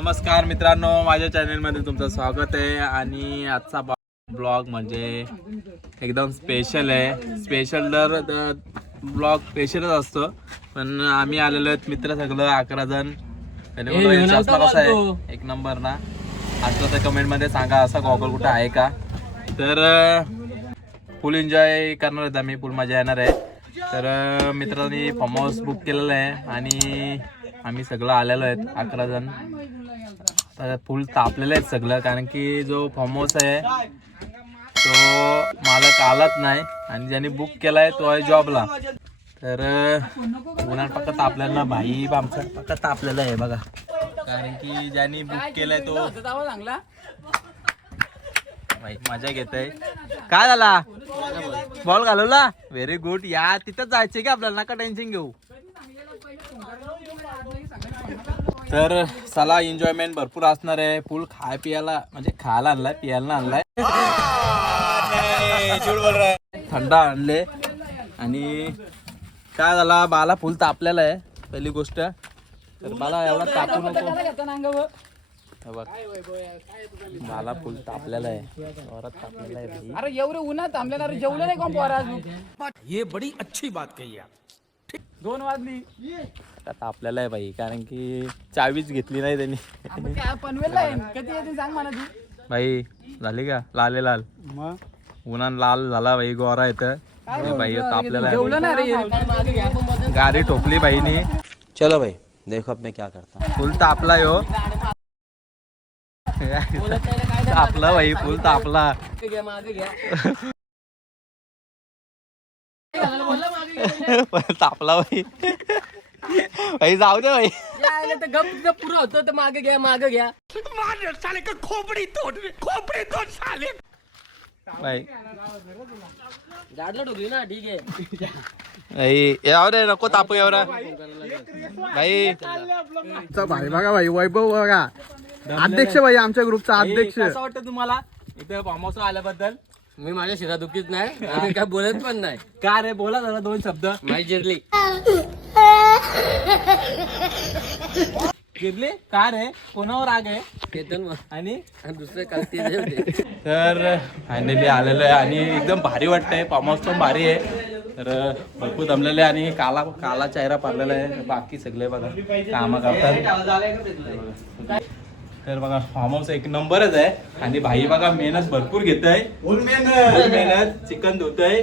नमस्कार मित्रांनो माझ्या चॅनलमध्ये तुमचं स्वागत आहे आणि आजचा ब्लॉग म्हणजे एकदम स्पेशल आहे स्पेशल तर ब्लॉग स्पेशलच असतो पण आम्ही आलेलो आहेत मित्र सगळं जण जण एक नंबर ना नंबरना तर कमेंटमध्ये सांगा असं गॉगल कुठं आहे का तर फुल एन्जॉय करणार आहेत आम्ही फुल मजा येणार आहे तर मित्रांनी फॉर्म हाऊस बुक केलेलं आहे आणि आम्ही सगळं आलेलो आहेत अकरा जण तर ता फुल तापलेलं आहे सगळं कारण की जो फॉर्म हाऊस आहे तो मालक आलाच नाही आणि ज्यांनी बुक केला आहे तो आहे जॉबला तर फक्त आहे बघा कारण की भाई बुक केलाय तो भाई मजा घेत आहे काय झाला बॉल घालवला व्हेरी गुड या तिथं जायचे की आपल्याला नका टेन्शन घेऊ तर चला एन्जॉयमेंट भरपूर असणार आहे फुल खाय पियाला म्हणजे खायला आणलाय पियाला आणलाय थंड आणले आणि काय झाला बाला फुल तापलेला आहे पहिली गोष्ट तर बाला एवढा तापू नको बाला फुल तापलेला आहे औरत तापलेला आहे अरे एवढे उन्हा तापलेला जेवले नाही कोण पोरा हे बडी अच्छी बात कही दोन वाजली आता आपल्याला आहे बाई कारण की चावीच घेतली नाही त्यांनी भाई झाली का लाले लाल लाल उन्हा लाल झाला भाई गोरा येतलेलाय गाडी ठोकली बाईने चलो बाई देखो मैं क्या करता फुल तापलाय तापला भाई फुल तापला भाई जाऊ दे गप गप पुरा होतो तर मागे घ्या मागे घ्या मार साले का खोपडी तोड खोपडी तोड साले जाडलं ढोकली ना ठीक आहे रे नको ताप भाई बघा भाई वैभव बघा अध्यक्ष भाई आमच्या ग्रुपचा अध्यक्ष असं वाटतं तुम्हाला इथं फॉर्मोस आल्याबद्दल मी माझ्या शिरा दुखीत नाही काय बोलत पण नाही का रे बोला जरा दोन शब्द माहिती घेतले कार आहे कोणावर आग आहे तर फायनली आलेलो आहे आणि एकदम भारी वाटतंय फार्म हाऊस पण भारी आहे तर भरपूर जमलेले आणि काला काला चेहरा पडलेला आहे बाकी सगळे बघा काम करतात तर, तर बघा फार्म हाऊस एक नंबरच आहे आणि भाई बघा मेहनत भरपूर घेत आहे मेहनत चिकन आहे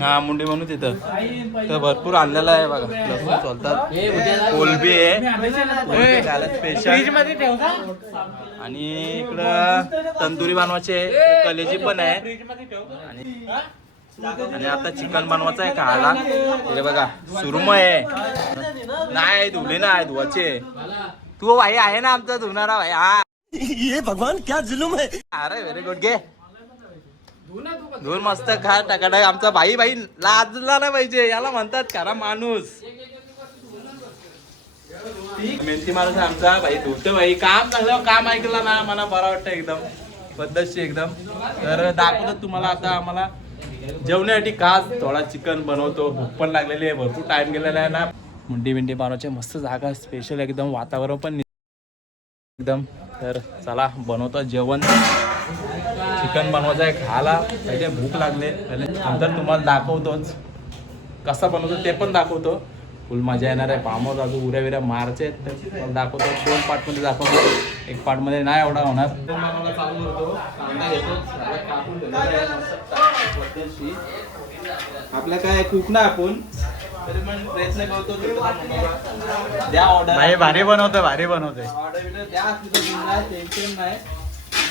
हा मुंडे म्हणून तिथं तर भरपूर आणलेलं आहे लसूण चालतात कोलबी आहे स्पेशल आणि इकडं तंदुरी बनवायचे आहे कलेजी पण आहे आणि आता चिकन बनवायचं आहे का आला बघा सुरुम आहे नाही धुले ना आहे धुवाचे तू भाई आहे ना आमचा धुणारा भाई भगवान क्या जुलूम आहे अरे व्हेरी गुड गे दोन मस्त खा टाकड आमचा भाई भाई लाजला ना पाहिजे याला म्हणतात खरा माणूस मेहनती मारा आमचा भाई धुतो भाई काम झालं काम ऐकलं ना मला बरं वाटतं एकदम पद्धतशी एकदम तर दाखवत तुम्हाला आता आम्हाला जेवण्यासाठी खास थोडा चिकन बनवतो भूक पण लागलेली आहे भरपूर टाइम गेलेला आहे ना मुंडी बिंडी मारवचे मस्त जागा स्पेशल एकदम वातावरण पण एकदम तर चला बनवतो जेवण चिकन खायला खाला भूक लागले तर तुम्हाला दाखवतोच कसं बनवतो ते पण दाखवतो फुल मजा येणार आहे भामो आजू उऱ्या विऱ्या मारचे दाखवतो दोन पार्टमध्ये दाखवतो एक पार्टमध्ये नाही एवढा होणार आपल्या काय आपण प्रयत्न करतो भारी बनवतोय भारी बनवतोय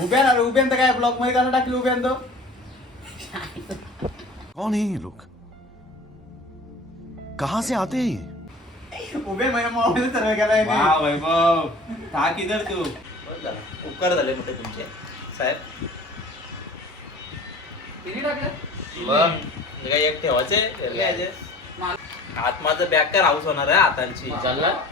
उभे ना उभ्यान तर काय ब्लॉक मध्ये कसं टाकली उभ्यान तो कौन है ये लोग कहां से आते हैं उभे मैं मोबाईल तर गेला आहे हा वैभव था किधर तू उपकार झाले मोठे तुमचे साहेब किती टाकलं मग काय एक ठेवायचे आत माझं बॅग कर हाऊस होणार आहे हातांची चालला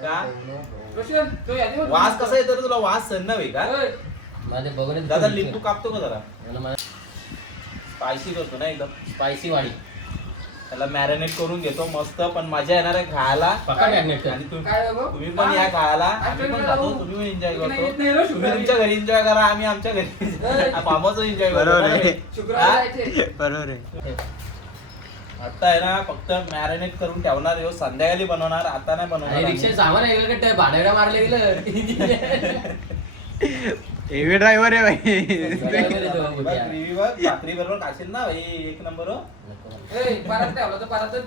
गया। गया। गया। वास कसा येतो तुला वास सहन नव्हे का माझे बघून दादा लिंबू कापतो का जरा स्पायसी करतो ना एकदम स्पायसी वाढी त्याला मॅरिनेट करून घेतो मस्त पण मजा येणार आहे खायला आणि तुम्ही पण या खायला तुम्ही पण एन्जॉय करतो तुम्ही तुमच्या घरी एन्जॉय करा आम्ही आमच्या घरी पामाचा एन्जॉय करतो बरोबर आहे आता फक्त मॅरिनेट करून ठेवणार आहे संध्याकाळी बनवणार आता नाही बनवणार ना, ना, ना, ना, ना एक नंबर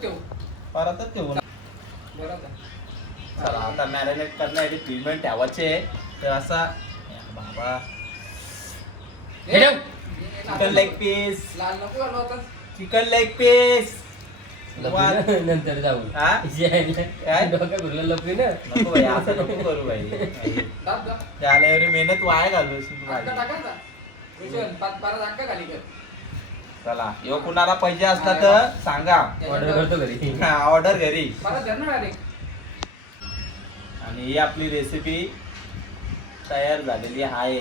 ठेवू परतच ठेवू नाट करण्या ट्रीटमेंट ठेवायचे असा बाबा चिकन लेग पीस नको चिकन लेग पीस ना, नंतर जाऊ काय असं नको करू आल्यावर मेहनत चला कुणाला पैसे असतात सांगा ऑर्डर करतो घरी ऑर्डर घरी आणि ही आपली रेसिपी तयार झालेली आहे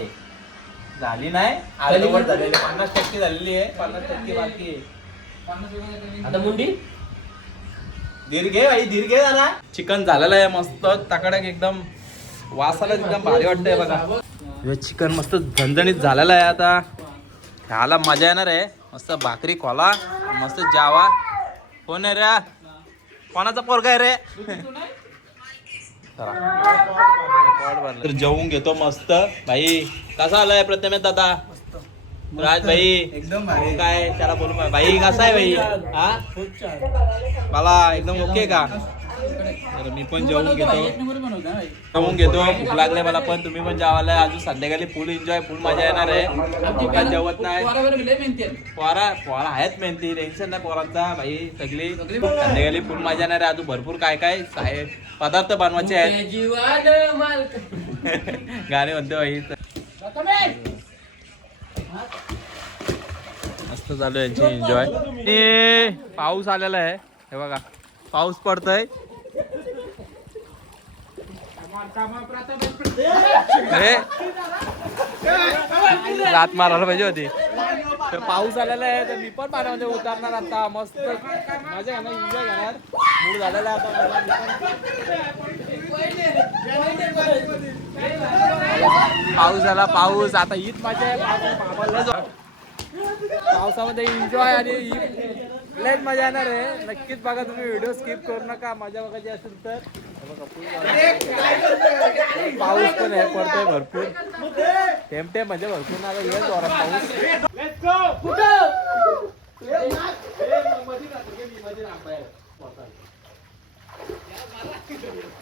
झाली नाही पन्नास टक्के झालेली आहे पन्नास टक्के बाकी आहे आता मुंडी दीर्घे भाई दीर्घे जरा चिकन झालेलं आहे मस्त तकडक एकदम वासाला एकदम भारी वाटतंय बघा चिकन मस्त झणझणीत झालेलं आहे आता खायला मजा येणार आहे मस्त भाकरी खोला मस्त जावा कोण आहे रे कोणाचा पोरग आहे रे जेवून घेतो मस्त भाई कसा आलाय प्रथमेश दादा राज भाई एकदम भारी काय त्याला बोलू मग भाई कसा आहे भाई हा मला एकदम ओके का मी पण जाऊन घेतो जाऊन घेतो भूक लागले मला पण तुम्ही पण जावालाय अजून संध्याकाळी फुल एन्जॉय फुल मजा येणार आहे काय जेवत नाही पोरा पोरा आहेत मेहनती टेन्शन नाही पोरांचा भाई सगळी संध्याकाळी फुल मजा येणार आहे अजून भरपूर काय काय साहेब पदार्थ बनवायचे आहेत गाणे म्हणते भाई मस्त झालं यांची एन्जॉय पाऊस आलेला आहे हे बघा पाऊस पडतोय रात मारायला पाहिजे होती पाऊस आलेला आहे तर मी पण पाण्यामध्ये उतरणार आता मस्त माझ्या एन्जॉय घेणार मूड झालेला आहे आता पाऊस झाला पाऊस आता ईद माझे पावसामध्ये एन्जॉय आणि ईद लयच मजा येणार आहे नक्कीच बघा तुम्ही व्हिडिओ स्किप करू नका मजा बघायची असेल तर पाऊस पण आहे पडतोय भरपूर टेमटेम म्हणजे भरपूर नाही पाऊस मजे पाऊस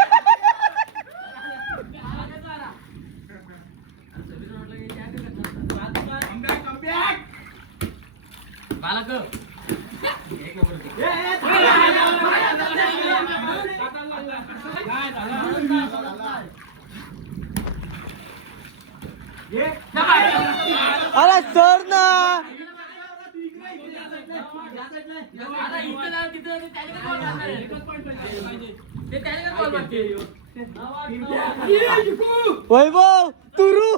अरे सोना वैभव तुरू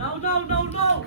No, no, no, no!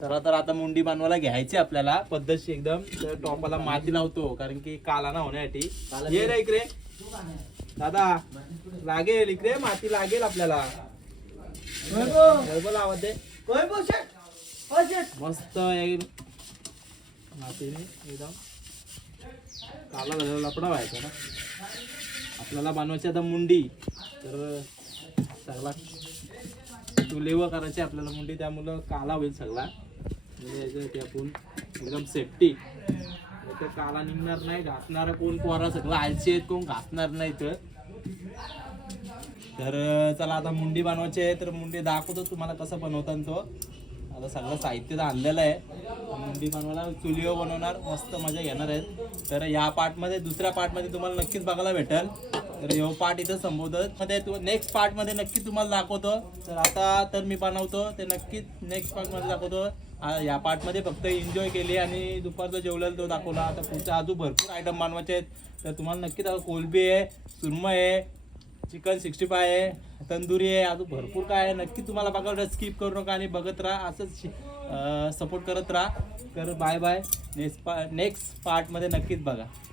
चला तर आता मुंडी बनवायला घ्यायची आपल्याला पद्धतशी एकदम टॉपला टॉपाला माती लावतो कारण की काला ना होण्यासाठी इकडे दादा लागेल इकडे माती लागेल आपल्याला मस्त मातीने एकदम काला लपडा व्हायचा ना आपल्याला बांधवायची आता मुंडी तर सगळा तुलेव करायची आपल्याला मुंडी त्यामुळं काला होईल सगळा एकदम सेफ्टी काला निघणार नाही घासणार कोण पोरा सगळं आयची कोण घासणार नाही तर चला आता मुंडी बनवायची आहे तर मुंडी दाखवतो तुम्हाला कसं आता सगळं साहित्य तर आणलेलं आहे मुंडी बनवायला चुलीओ बनवणार मस्त मजा येणार आहेत तर या पार्टमध्ये दुसऱ्या पार्टमध्ये तुम्हाला नक्कीच बघायला भेटेल तर यो पार्ट इथं संबोधत मध्ये तू नेक्स्ट पार्टमध्ये मध्ये नक्की तुम्हाला दाखवतो तर आता तर मी बनवतो ते नक्कीच नेक्स्ट पार्टमध्ये दाखवतो या पार्ट मध्ये फक्त एन्जॉय केले आणि दुपारचं जेवलं तो दाखवला आता पुढचा अजून भरपूर आयटम मानवायचे आहेत तर तुम्हाला नक्की नक्कीच कोलबी आहे सुरम आहे चिकन सिक्स्टी फाय आहे तंदुरी आहे अजून भरपूर काय आहे नक्की तुम्हाला बघा स्किप करू नका आणि बघत राहा असंच सपोर्ट करत राहा तर कर, बाय बाय पार, नेक्स्ट पार्ट नेक्स्ट पार्टमध्ये नक्कीच बघा